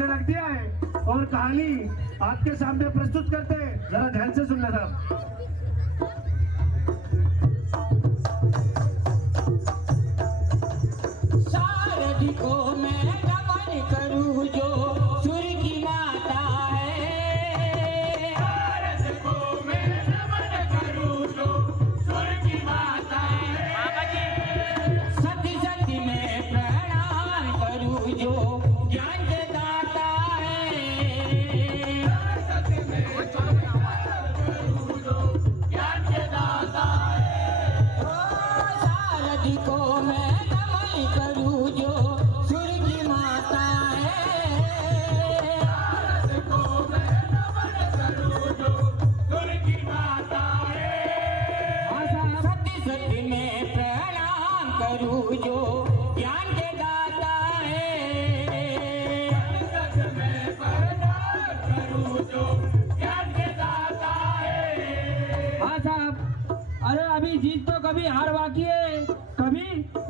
रख दिया है और कहानी आपके सामने प्रस्तुत करते हैं, जरा ध्यान से सुनना साहब। शारदी को मैं नमन करूं जो सुर की माता है। शारद को मैं नमन करूं जो सुर की माता है। बाबा जी सती सती में प्रणाम करूं जो ज्ञान के दाता है। सती में प्रणाम करूं जो ज्ञान के दाता है। शारदी को मैं करूं जो सुर की माता है। शारद को मैं नमन करूं जो सुर की माता है। सती सती में प्रणाम करूं जो ज्ञान के दाता है। सती में प्रणाम करूं जो ज्ञान के दाता है। हाँ साहब, अरे अभी जीत तो कभी हार बाकी है, कभी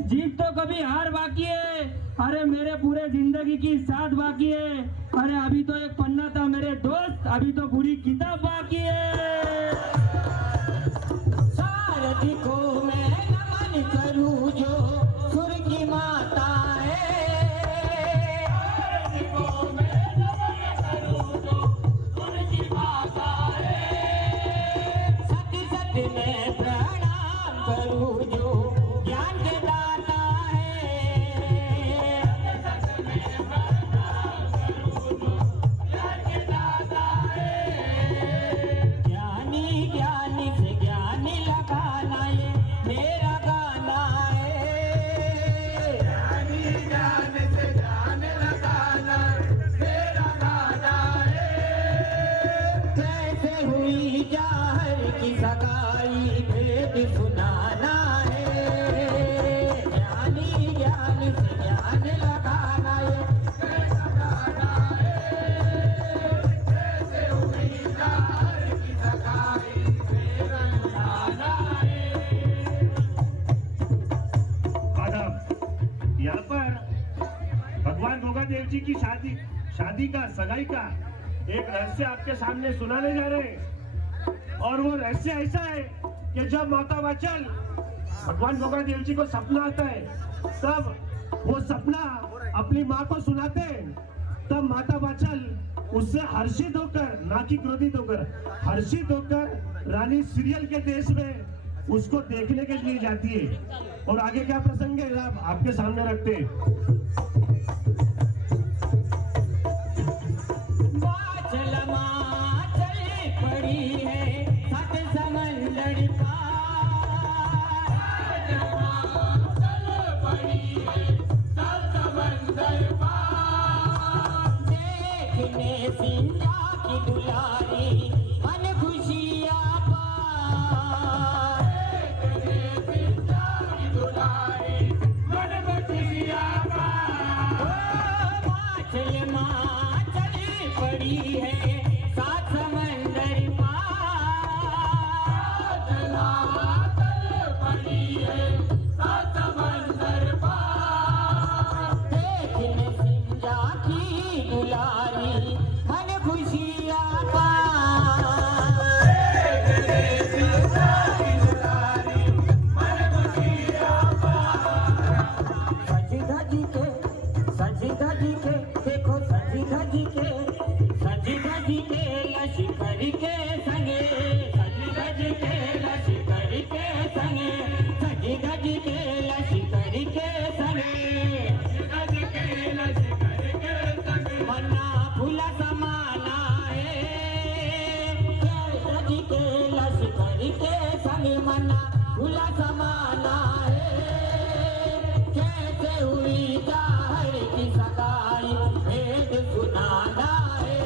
जीत तो कभी हार बाकी है। अरे मेरे पूरे जिंदगी की साथ बाकी है। अरे अभी तो एक पन्ना था मेरे दोस्त, अभी तो पूरी किताब बाकी है। शारदी को मैं नमन करूं जो सुर की माता है। शारदी को मैं नमन करूं जो सुर की माता है। सती सती में प्रणाम करूं जो ज्ञान के दाता है। सती में प्रणाम करूं जो ज्ञान के दाता है। ज्ञानी ज्ञानी से ज्ञानी लगाना ये मेरा गाना है। ज्ञानी ज्ञान से ज्ञान लगाना मेरा गाना है। कैसे हुई जाहर की सगाई भेद सुनाना है। ज्ञानी ज्ञान से ज्ञान लगाना ये मेरा गाना है। कैसे हुई जाहर की सगाई भेद सुनाना है। आदाब, यहाँ पर भगवान गोगादेव जी की शादी का, सगाई का एक रहस्य आपके सामने सुनाने जा रहे हैं। और वो रहस्य ऐसा है कि जब माता वाचल भगवान गोगादेव जी को सपना आता है, तब वो सपना अपनी माँ को सुनाते हैं। तब माता वाचल उससे हर्षित होकर, ना कि क्रोधित होकर, हर्षित होकर रानी सीरियल के देश में उसको देखने के लिए जाती है। और आगे क्या प्रसंग है आप आपके सामने रखते हैं। पड़ी है सत समंदर पार। पड़ी है सत समंदर पार। देखने सिंजा की दुलारी मन खुशियाँ पार। देखने सिंजा की दुलारी मन खुशियाँ पार। माचल पड़ी है सात समंदर पार। पड़ी है सात समंदर पार। देखने सिंजा की दुलारी मन खुशियाँ पार। देखने सिंजा की दुलारी मन खुशियाँ पार। सज धज के देखो सज धज के गज के लश्कर के संगे, सज गज के लश्कर के संगे, सज गज के लश्कर के संगे, सज गज के लश्कर के संगे, मन्ना फूला समाना है, सज के लश्कर के संगे, मन्ना फूला समाना है, कैसे हुई जाहिर की सगाई भेद सुनाना है।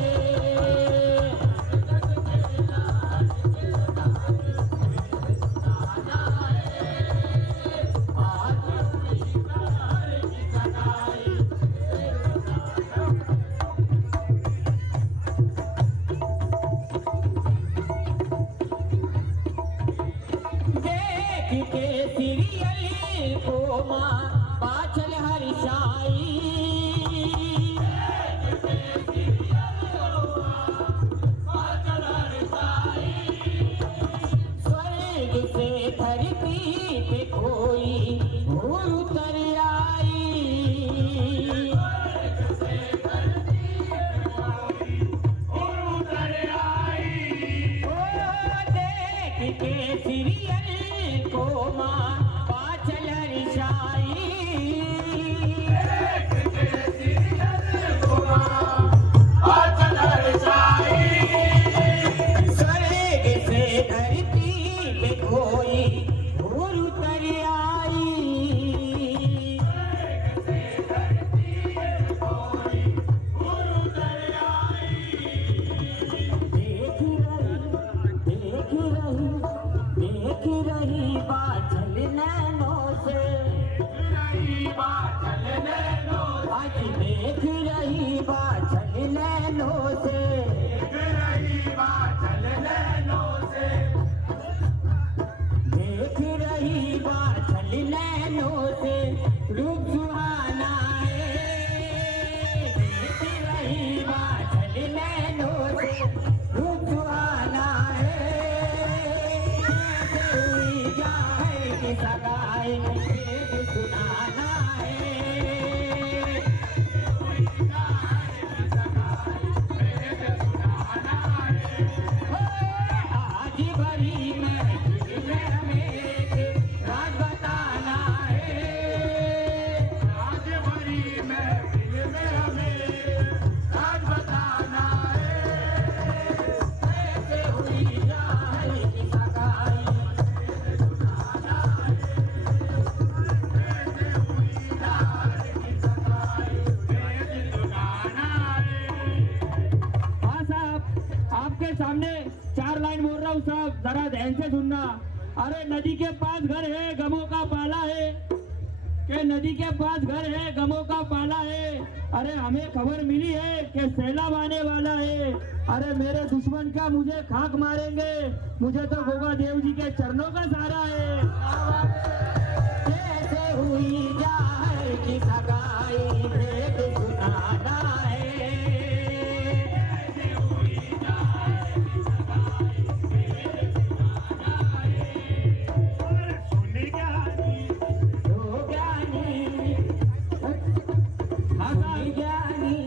देख के सीरियल को माँ पाचल हरिशाई, स्वर्ग से धरती पे कोई भूल उतर आई, देख के सीरियल को माँ पाचल हरिशाई, स्वर्ग से धरती पे कोई भूल उतर आई, देख रही बादल नैनों से, आज देख रही बादल नैनों से, देख रही बादल नैनों से, रूप सुहाना है, देख रही बादल नैनों से, रूप सुहाना है, कैसे हुई जाए कि सगाई भेद सुनाना है। आज भरी महफिल में हमें एक राज बताना है, आज भरी महफिल में हमें राज बताना है, कैसे हुई जाए कि सगाई भेद सुनाना है, कैसे हुई जाए कि सगाई भेद सुनाना है। हाँ साहब, आपके सामने 4 लाइन बोल रहा हूँ साहब, जरा ध्यान से सुनना। अरे नदी के पास घर है, गमों का पाला है, के नदी के पास घर है, गमों का पाला है, अरे हमें खबर मिली है कि सैलाब आने वाला है, अरे मेरे दुश्मन का मुझे खाक मारेंगे, मुझे तो गोगा देव जी के चरणों का सहारा है। कैसे हुई जाए कि सगाई भेद सुनाना है, कैसे हुई जाए कि सगाई भेद सुनाना है। सुनने ज्ञानी हो ज्ञानी, हाँ साहब, ज्ञानी,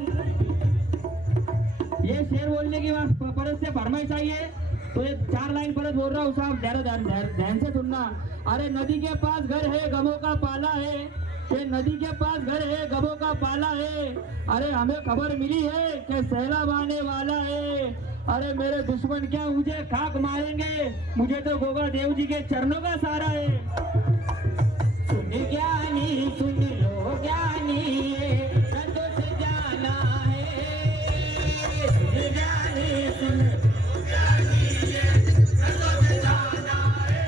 ये शेर बोलने की बात परत से फरमाइश आई है, तो ये 4 लाइन परत बोल रहा हूँ साहब, ध्यान से सुनना। अरे नदी के पास घर है, गमों का पाला है, ये नदी के पास घर है, गमों का पाला है, अरे हमें खबर मिली है कि सैलाब आने वाला है, अरे मेरे दुश्मन क्या मुझे खाक मारेंगे, मुझे तो गोगा देव जी के चरणों का सहारा है। सुन ज्ञानी सुन लो ज्ञानी, ये कंधों से जाना है, सुन ज्ञानी सुन लो ज्ञानी, ये कंधों से जाना है,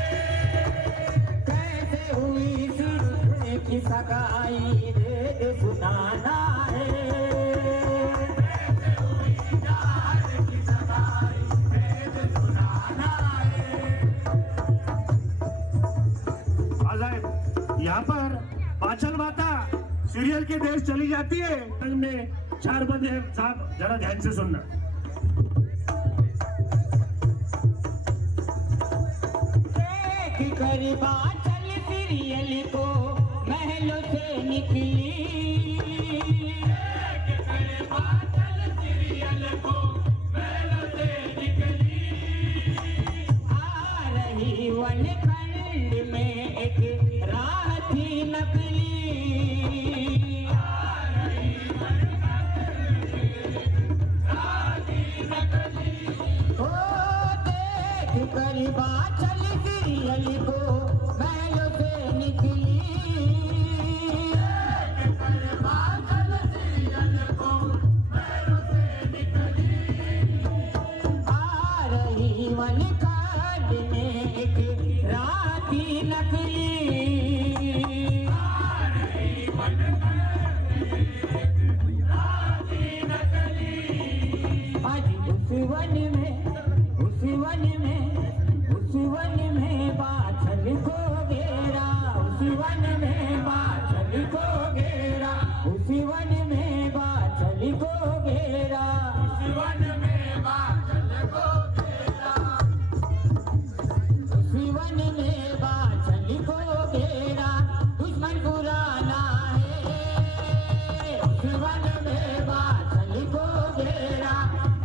कैसे हुई सिर की सगाई भेद सुनाना है, कैसे हुई जाहिर की सगाई भेद सुनाना है। साहब, यहाँ पर पाचल माता सीरियल के देश चली जाती है, में 4 बंदे हैं साहब, जरा ध्यान से सुनना। देख कर बादल सीरियल को महलों से निकली, देख कर बादल सीरियल को महलों वनखंड में एक राह थी नकली। ओ देख करीबा चली सीरियल को बैलों से निकली। आ रही वनखंड में एक राह थी नकली। आज उस वन में बाछल को घेरा, उस वन में बाछल को घेरा, उस वन में बाछल को घेरा, उस वन में बाछल को घेरा, उस वन में बाछल को घेरा। दुश्मन पुराना है, उस वन में बाछल को घेरा,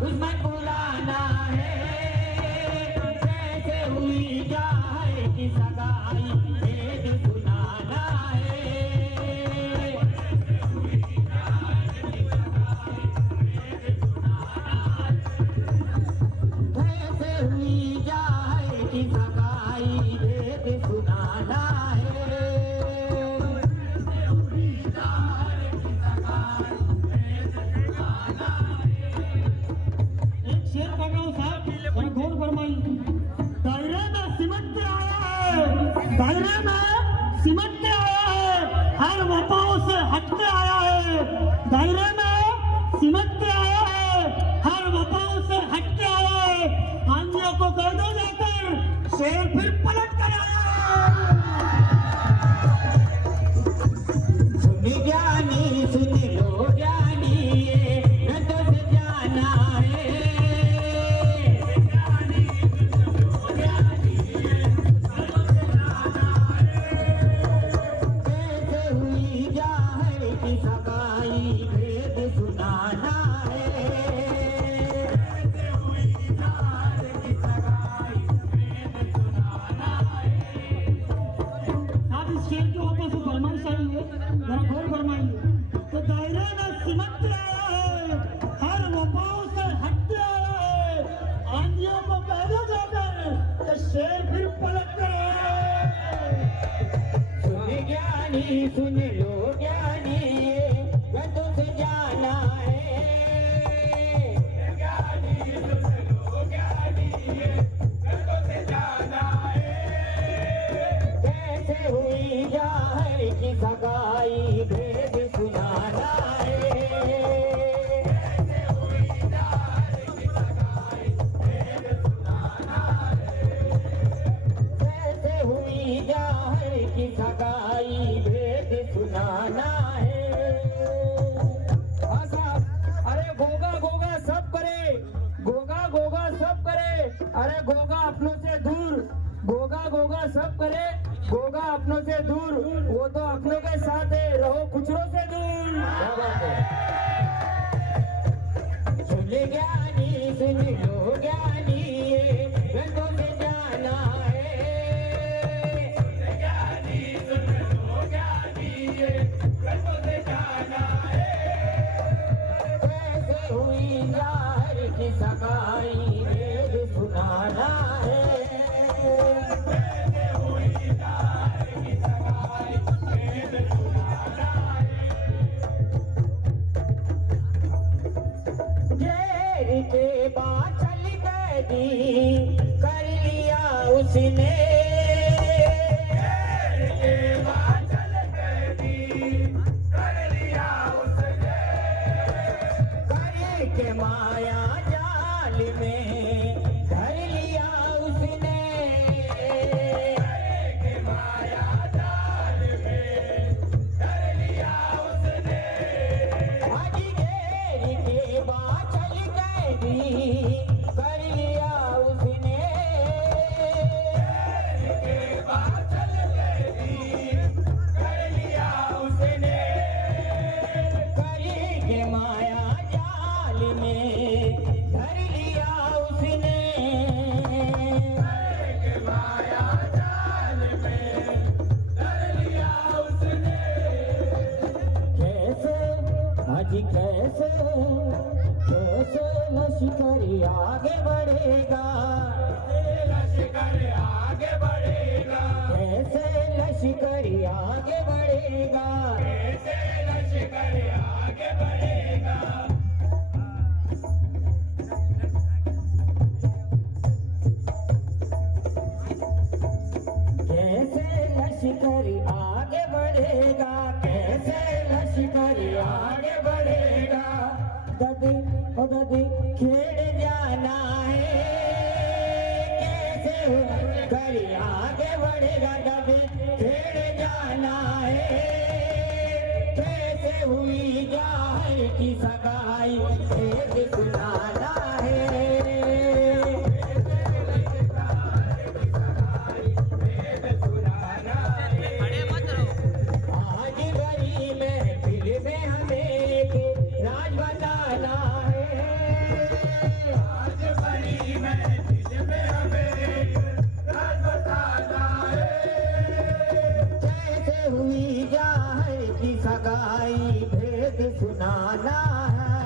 दुश्मन पुराना है। कैसे हुई जाए कि सगाई भेद सुनाना है। कैसे हुई जाए कि सगाई भेद सुनाना है। एक शेर पढ़ रहा हूँ साहब, जरा गौर फरमाइए। दायरे में सिमट के आया है, दायरे में सिमट के आया है, हर वफाओं से हट के आया है। दायरे में सिमट के आया है, हर वफाओं से हट के आया है। आंधियों को कह दो जाकर, शेर फिर पलट कर आया है। सुन ज्ञानी सुन लो ज्ञानी, ये रतों से जाना है। कैसे हुई जाए कि सगाई भेद सुनाना है। आप इस शेर के ऊपर से फरमाइश आई है, जरा गौर फरमाइए। तो दायरे में सिमट के आया है, हर वफाओं से हट के आया है। आंधियों को कह दो जाकर, कि शेर फिर पलट कर आया है। सुन ज्ञानी सुन लो ज्ञानी, ये रतों से जाना है। कैसे हुई जाए कि सगाई भेद सुनाना है। कैसे हुई जाए कि सगाई भेद सुनाना है। हाँ साहब, अरे गोगा गोगा सब करे, गोगा गोगा सब करे। अरे गोगा अपनों से दूर, गोगा गोगा सब करे, गोगा अपनों से दूर। वो तो अपनों के साथ है, रहो खुचरों से दूर। क्या बात है। सुन ज्ञानी सुन लो ज्ञानी, ये रतों से जाना है। कैसे हुई जाए कि सगाई भेद सुनाना है। जेर के बाछल कैदी कर लिया उसने। के माया जाल में धर लिया उसने। हाजी घेर के बाछल कैदी कर लिया उसने। करी के माया जाल में धर लिया उसने। लश्कर आगे बढ़ेगा, कैसे लश्कर आगे बढ़ेगा, कैसे लश्कर आगे बढ़ेगा, कैसे लश्कर आगे बढ़ेगा। ददी ओ ददी खेड़ जाना है, कैसे लश्कर आगे बढ़ेगा, ददी खेड़ जाना है, कैसे हुई जाए की सगाई, भेद सुनाना है। आज बड़ी महफिल में हमें एक राज बताना है, आज बड़ी महफिल में हमें एक राज बताना है, कैसे हुई जाए की सगाई, भेद सुनाना है।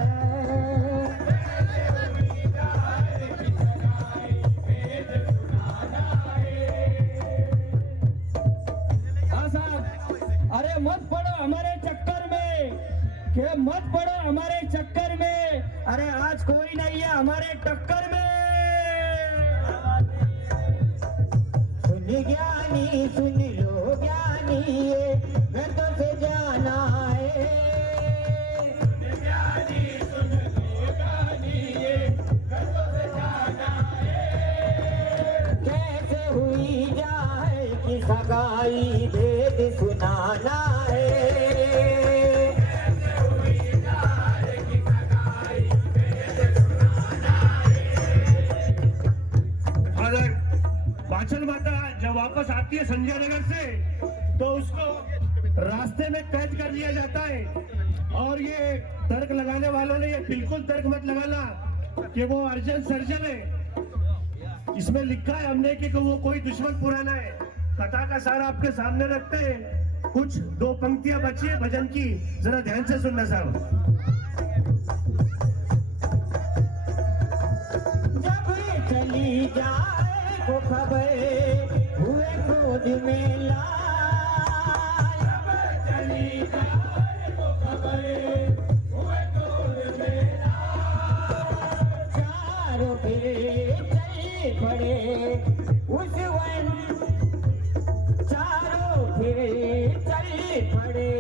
हाँ साहब, अरे मत पड़ो हमारे चक्कर में, के मत पड़ो हमारे चक्कर में, अरे आज कोई नहीं है हमारे टक्कर में। सुन ज्ञानी सुन लो ज्ञानी, ये गंदों से जाना है, कैसे हुई जाए की सगाई, भेद सुनाना है। और बाचल माता जब वापस आती है संजय नगर से तो उसको रास्ते में कैद कर लिया जाता है, और ये तर्क लगाने वालों ने ये बिल्कुल तर्क मत लगाना कि वो अर्जन सर्जन है। इसमें लिखा है हमने कि वो कोई दुश्मन पुराना है। कथा का सारा आपके सामने रखते हैं, कुछ दो पंक्तियां बची है भजन की, जरा ध्यान से सुनना साहब। जब चली जाए को खबर, हुए क्रोध में लाल, जब चली जाए को खबर, हुए क्रोध में लाल, चारों फिर चल पड़े उस वन, चारों फिर चल पड़े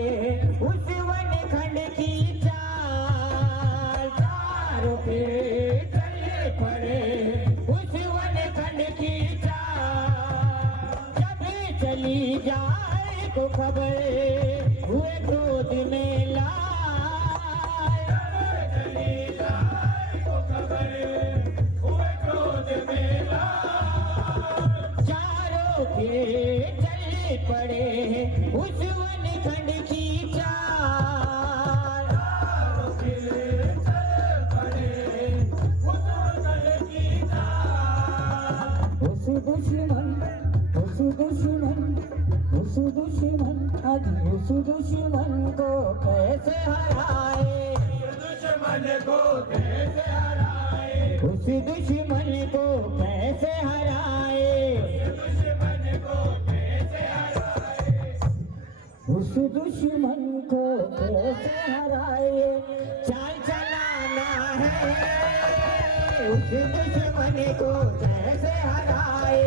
उस वन खंड की चाल, चारों फिर चल पड़े उस वन खंड की चाल, जब चली जाए को खबर, हुए क्रोध में लाल, जब चली जाए को खबर, हुए क्रोध में लाल, चारों के चल पड़े उस वन खंड की चाल, चारों के चल पड़े उस वन खंड की चाल। उस दुश्मन आज उस दुश्मन को कैसे हराए, दुश्मन को कैसे हराए, उस दुश्मन को कैसे हराए, दुश्मन को कैसे हराए, उस दुश्मन को कैसे हराए, चाल चलाना है, उस दुश्मन को कैसे हराए,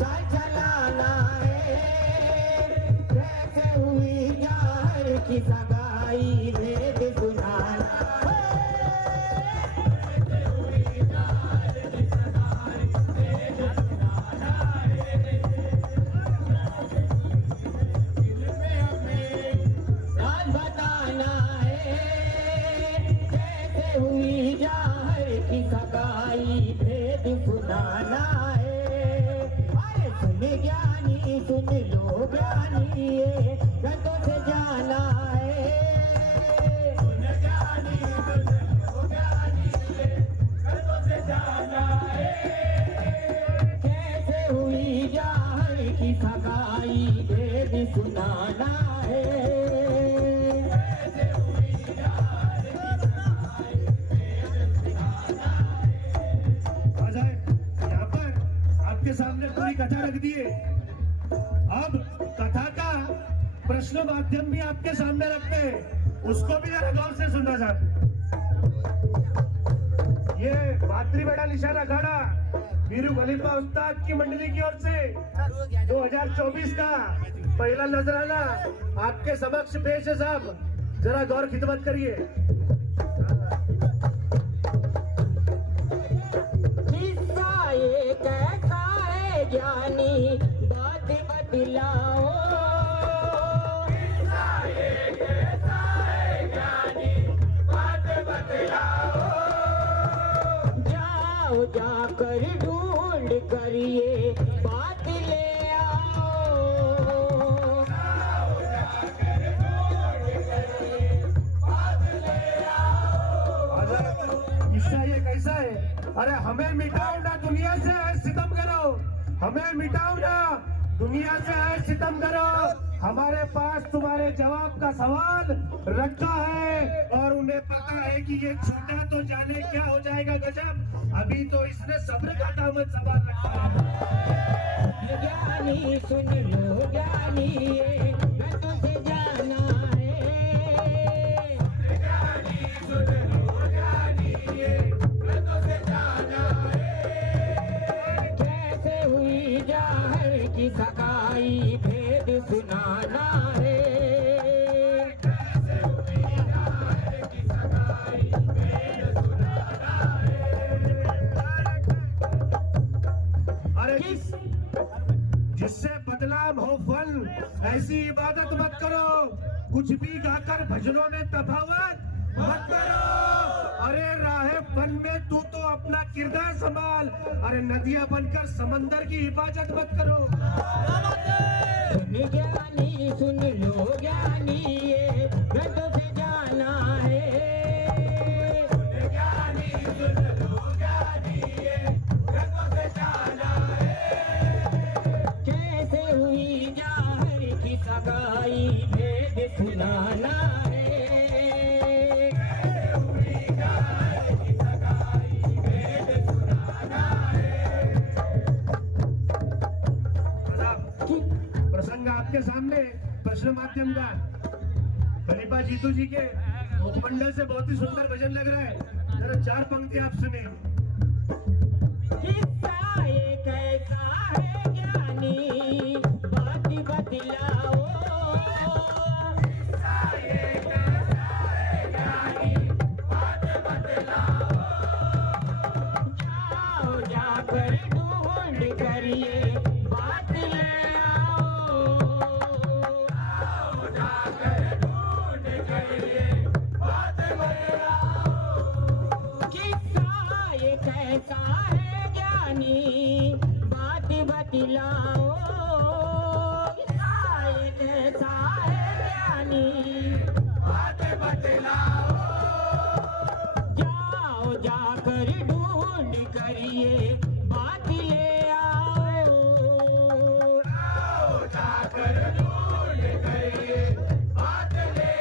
चाल चलाना है, कैसे हुई जाए की सगाई, भेद सुनाना है, कैसे हुई जाए की सगाई, भेद सुनाना है, दिल में हमें राज बताना है, कैसे हुई जाए की सगाई, भेद सुनाना है। अरे सुन ज्ञानी सुन लो ज्ञानी, ये गंदों से जाना है, सुन ज्ञानी सुन लो ज्ञानी, ये गंदों से जाना है, कैसे हुई जाए की सगाई, भेद सुनाना है, कैसे हुई जाए की सगाई, भेद सुनाना है। आपके सामने पूरी कथा रख दी है। अब कथा का प्रश्न माध्यम भी आपके सामने रखते हैं, उसको भी जरा गौर से सुनना चाहते। ये मातृबेड़ा निशान अखाड़ा वीरू खलीफा उस्ताद की मंडली की ओर से 2024 का पहला नजराना आपके समक्ष पेश है साहब, जरा गौर खिदमत करिए। किस्सा ये कैसा है ज्ञानी बात बतलाओ, किस्सा ये कैसा है ज्ञानी बात बतलाओ, जाओ जाकर ढूंढ कर ये बात ले आओ, जाओ जाकर ढूंढ कर ये बात ले आओ। किस्सा ये कैसा है? अरे हमें मिटाओ ना दुनिया से है सितम करो, हमें मिटाओ ना दुनिया से है सितम करो, हमारे पास तुम्हारे जवाब का सवाल रखा है और उन्हें पता है कि ये छूटा तो जाने क्या हो जाएगा गजब, अभी तो इसने सब्र का दामन सवाल रखा है। ज्ञानी सुन लो ज्ञानी ये मैं तुझे जाना है, ज्ञानी सुन लो ज्ञानी ये मैं तुझे जाना है, कैसे हुई जाहिर की सगाई भेद सुनाना है, कैसे हुई जाहिर की सगाई भेद सुनाना है। अरे जिससे बदनाम हो फल, ऐसी इबादत मत करो, कुछ भी गाकर भजनों में तफावत मत करो, अरे राहे फन में तू तो अपना किरदार संभाल, अरे नदियां बनकर समंदर की हिफाजत मत करो। सुन ज्ञानी सुन लो ज्ञानी ये मैं तुझे जाना है, सुन ज्ञानी सुन लो ज्ञानी ये मैं तुझे जाना है, कैसे हुई जाहिर की सगाई भेद सुनाना है, कैसे हुई जाहिर की सगाई भेद सुनाना है। प्रसंग आपके सामने प्रश्न माध्यम का खलीफा जीतू जी के मुखमंडल से बहुत ही सुंदर भजन लग रहा है, जरा 4 पंक्ति आप सुने। किस्सा ये कैसा है ज्ञानी बात बतलाओ, किस्सा ये कैसा है ज्ञानी बात बतलाओ, जाओ जाकर ढूंढ कर ये बात ले आओ, जाओ जाकर ढूंढ कर ये बात ले आओ, किस्सा ये कैसा है ज्ञानी बात बतलाओ, किस्सा ये कैसा है ज्ञानी बात बतलाओ, जाओ जाकर ढूंढ कर ये बात ले आओ, जाओ जाकर ढूंढ कर ये बात ले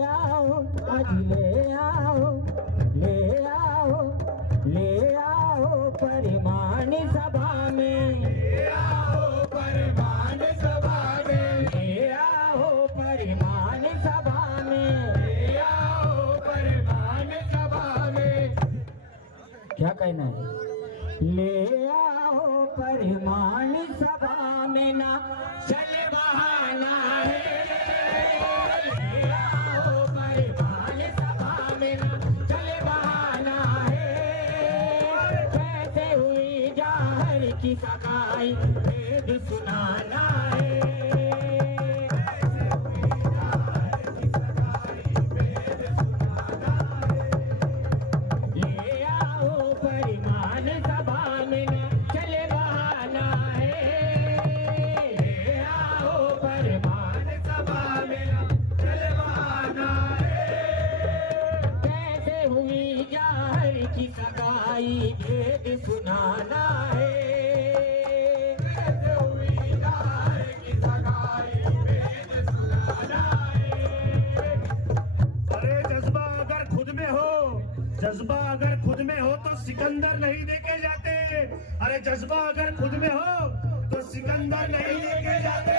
आओ, आज ले आओ, ले आओ, ले आओ परिमाण सभा में, ले आओ परिमाण सभा में, ले आओ परिमाण सभा में, ले आओ परिमाण सभा में। क्या कहना है? ले आओ परिमाण सभा में ना चले बहाना है, ले आओ परिमाण सभा में ना चले बहाना है, कैसे हुई जाहिर की सगाई भेद सुनाना है, कैसे हुई जाहिर की सगाई भेद सुनाना है, ले आओ परिमाण सभा में ना चले बहाना है, ले आओ परिमाण सभा में ना चले बहाना है, कैसे हुई जाहिर की सगाई भेद सुनाना है, कैसे हुई जाहिर की सगाई भेद सुनाना है। अरे जज्बा अगर खुद में हो तो सिकंदर नहीं देखे जाते, अरे जज्बा अगर खुद में हो तो सिकंदर नहीं लेके जाते।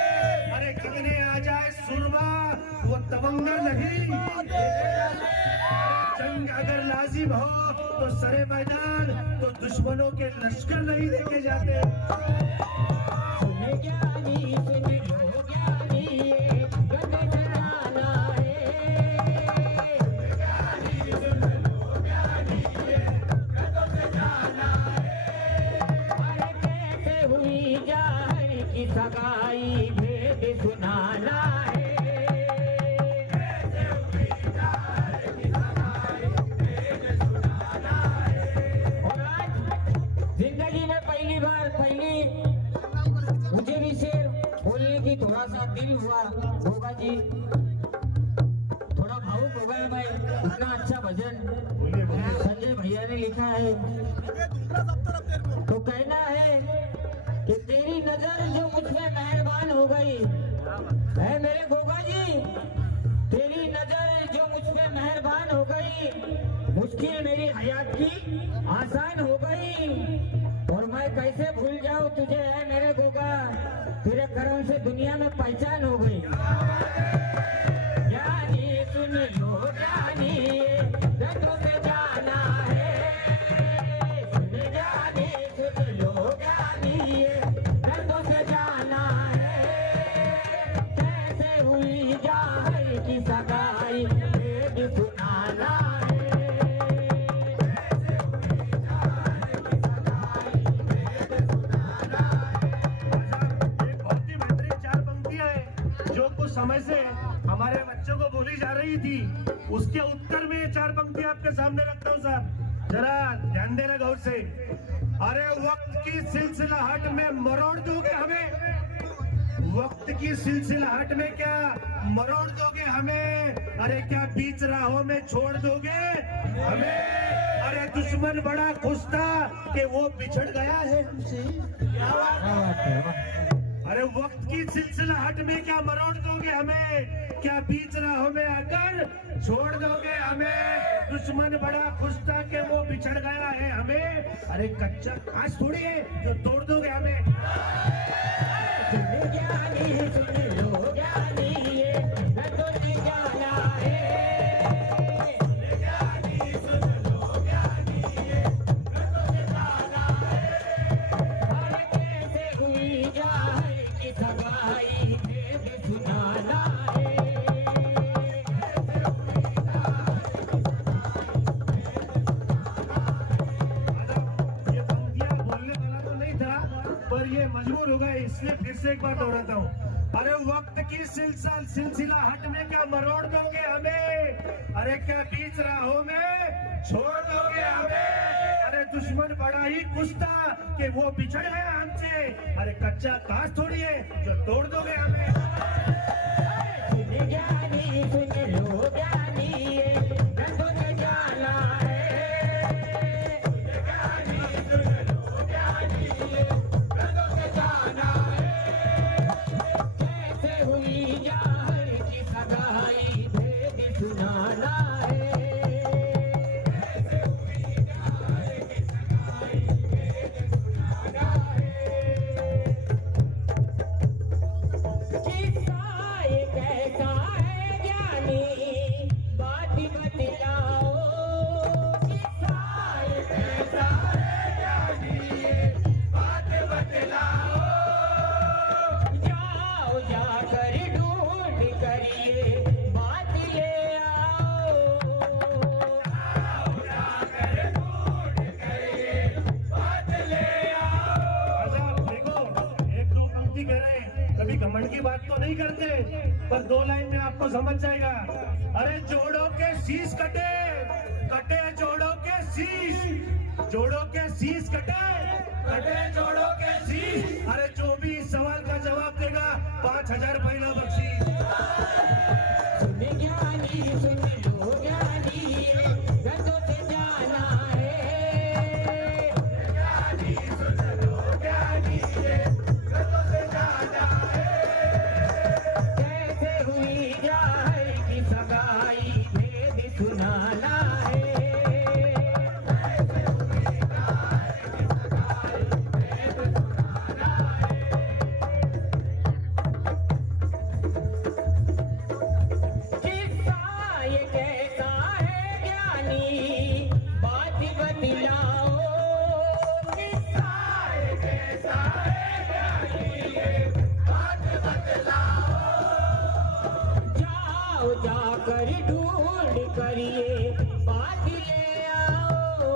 अरे कितने आ जाए सुरमा वो तवंगर नहीं लेके जाते। जंग अगर लाजिम हो तो सरे मैदान तो दुश्मनों के लश्कर नहीं लेके जाते। सुन ज्ञानी सुन लो ज्ञानी ये गद जनाना है। ज्ञानी सुन लो ज्ञानी ये गद जनाना है। अरे कैसे हुई जाहर की सगाई भेद सुनाना है। कैसे हुई जाहर की सगाई भेद सुनाना है। और आज जिंदगी में पहली बार मुझे भी शेर बोलने की थोड़ा सा दिल हुआ होगा जी, थोड़ा भावुक हो गए मैं। इतना अच्छा भजन संजय भैया ने लिखा है। तो कहना है कि तेरी नजर जो मुझ पे मेहरबान हो गई है मेरे गोगा जी, तेरी नजर जो मुझ पे मेहरबान हो गई, मुश्किल मेरी हयात की आसान हो गई। और मैं कैसे भूल जाऊं तुझे है मेरे गोगा, तेरे करम से दुनिया में पहचान हो गई। ज्ञानी सुन लो ज्ञानी ये रतों से जाना है। सुन ज्ञानी सुन लो ज्ञानी ये रतों से जाना है। कैसे हुई जाहर की सगाई भेद सुनाना है। समय से हमारे बच्चों को बोली जा रही थी, उसके उत्तर में ये 4 पंक्ति आपके सामने रखता हूँ साहब, जरा ध्यान देना गौर से। अरे वक्त की सिलसिलाहट में मरोड़ दोगे हमें, वक्त की सिलसिलाहट में क्या मरोड़ दोगे हमें। अरे क्या बीच राहों में छोड़ दोगे हमें। अरे दुश्मन बड़ा खुश था कि वो बिछड़ गया है हमसे। क्या बात है। अरे वक्त की सिलसिलाहट में क्या मरोड़ दोगे हमें, क्या बीच राहों में आकर छोड़ दोगे हमें। दुश्मन बड़ा खुश था कि वो बिछड़ गया है हमें। अरे कच्चा कांच थोड़ी है जो तोड़ दोगे हमें। सुन ज्ञानी सुन लो ज्ञानी ये रतों से जाना है। सुन ज्ञानी सुन लो ज्ञानी ये रतों से जाना है। अरे कैसे हुई जाहर की सगाई भेद सुनाना है। ये पंक्तियां बोलने वाला तो नहीं था, पर ये मजबूर हो गए, इसलिए फिर से एक बार दोहराता हूँ। अरे वक्त की सिलसिलाहट में क्या मरोड़ दोगे हमें। अरे क्या बीच राहों में छोड़ दोगे हमें। अरे दुश्मन बड़ा ही खुश था कि वो बिछड़ गया हमसे। अरे कच्चा कांच थोड़ी है जो तोड़ दोगे हमें। सुन ज्ञानी सुन लो ज्ञानी ये रतों से जाना है। सुन ज्ञानी सुन लो ज्ञानी ये रतों से जाना है। कैसे हुई जाहर की सगाई भेद सुनाना है। कैसे हुई जाहर की सगाई भेद सुनाना है। किस्सा एक ऐसा है ज्ञानी बात बतलाओ। किस्सा एक ऐसा है ज्ञानी बात बतलाओ। जाओ जाकर ढूंढ कर ये बात ले आओ। जाओ जाकर ढूंढ कर ये बात ले आओ। अच्छा देखो, 1-2 पंक्ति कह रहे हैं, कभी घमंड की बात तो नहीं करते, पर 2 लाइन में आपको समझ जाएगा। अरे जोड़ों के शीश कटे, कटे जोड़ों के शीश, जोड़ों के शीश कटे, कटे जोड़ों के शीश। अरे जो भी इस सवाल का जवाब देगा 5000 पहला बख्शीश। सुन ज्ञानी सुन लो ज्ञानी ये रतों से जाना है। ज्ञानी सुन लो ज्ञानी ये रतों से जाना है। कैसे हुई जाहर की सगाई भेद सुनाना है। कैसे हुई जाहर की सगाई करिए बात ले आओ।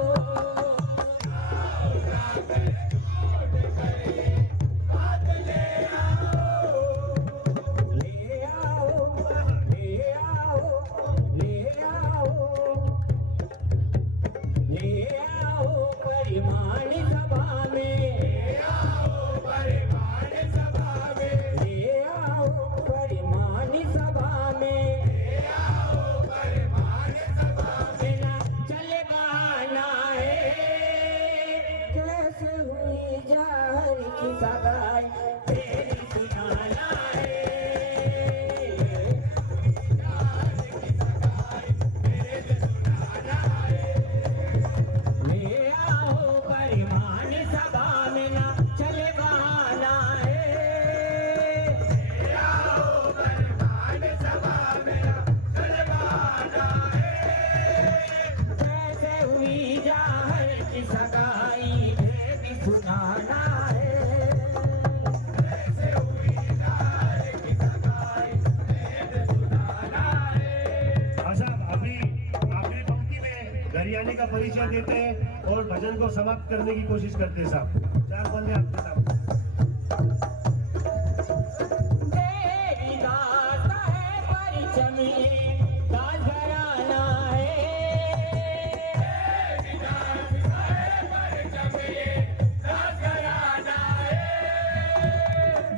ले आओ, ले आओ, ले आओ, ले आओ परिमाण सभा में, ले आओ परिमाण सभा में, ले आओ परिमाण सभा में, ले आओ परिमाण सभा में। ना चले बहाना है कैसे हुई जार की सगाई तेरी सुनाना है। ले आओ परिमाण सभा में, ना चले बहाना है। ले आओ परिमाण सभा में, ना चले बहाना है। कैसे हुई जार की सगाई ये भी सुनाना है। कैसे हुई जार की सगाई ये भी सुनाना है। अच्छा, अभी आखिरी पंक्ति में गरियाने का परिचय देते हैं और भजन को समाप्त करने की कोशिश करते हैं साहब। 4 बंदे आपके साथ। तेरी दास्तां है परिचम ये दास घराना है। तेरी दास्तां है परिचम ये दास घराना है।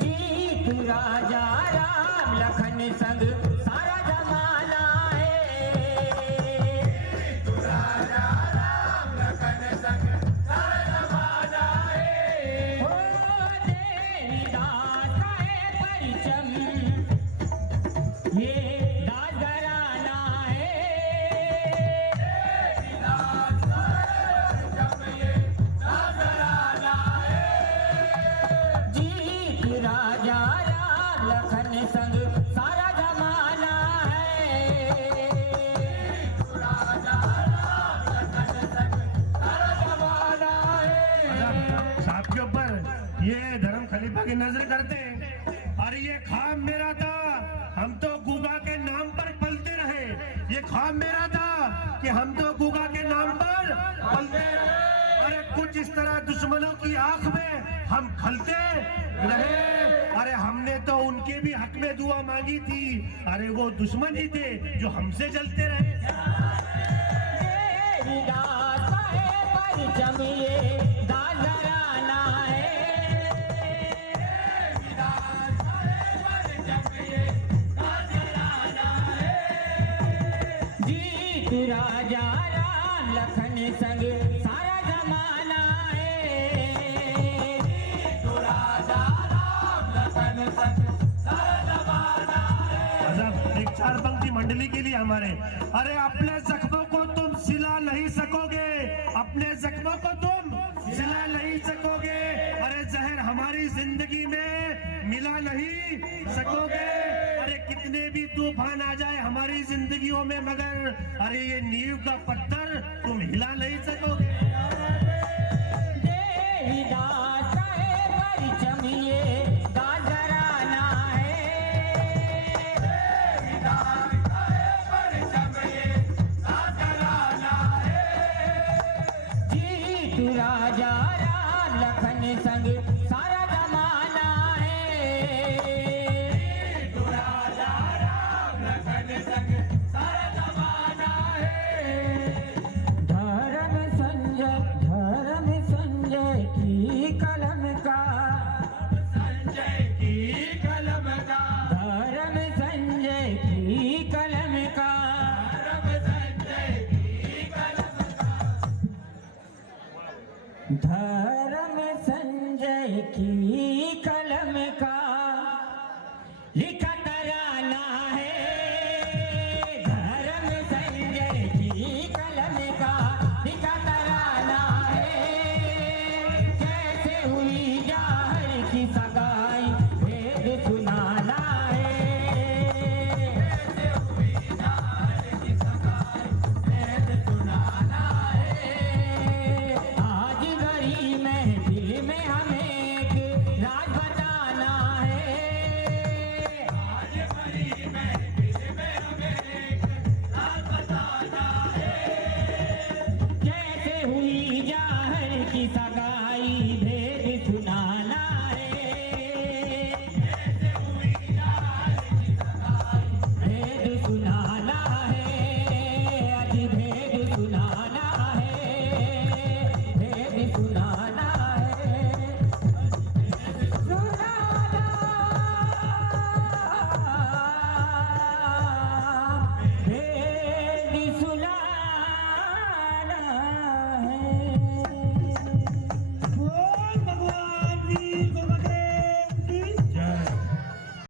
जीत राजा राम लखन संग सारा जमाना है। जीत राजा राम लखन संग सारा जमाना है। हो तेरी दास्तां है परिचम ये दास घराना है। तेरी दास्तां है परिचम ये दास घराना है। जीत राजा राम लखन संग सारा जमाना है। जीत राजा राम लखन संग सारा जमाना है। साहब के ऊपर ये धर्म खलीफा की नजर करते हैं। अरे ये ख्वाब मेरा था, हम तो गुगा के नाम पर पलते रहे। ये ख्वाब मेरा था कि हम तो गुगा के नाम पर पलते रहे। अरे कुछ इस तरह दुश्मनों की आंख में हम खलते रहे। अरे हमने तो उनके भी हक में दुआ मांगी थी। अरे वो दुश्मन ही थे जो हमसे जलते रहे। तेरी दास्तां है परिचम ये दास घराना है। तेरी दास्तां है परिचम ये दास घराना है। जीत राजा राम लखन संग सारा जमाना है। जीत राजा राम लखन संग सारा जमाना है। अच्छा, एक 4 पंक्ति मंडली के लिए हमारे। अरे अपने जख्मों को तुम सिला नहीं सकोगे, अपने जख्मों को तुम सिला नहीं सकोगे। अरे जहर हमारी जिंदगी में मिला नहीं सकोगे। अरे कितने भी तूफान आ जाए हमारी जिंदगियों में, मगर अरे ये नींव का पत्थर तुम हिला नहीं सकोगे। तेरी दास्तां है परिचम ये दास घराना है। तेरी दास्तां है परिचम ये दास घराना है। जीत राजा राम लखन संग सारा जमाना है। जीत राजा राम लखन संग सारा जमाना है। धर्म संजय की कलम का, संजय की कलम का, धर्म संजय की कलम का, धर्म संजय की कलम का, धर्म संजय की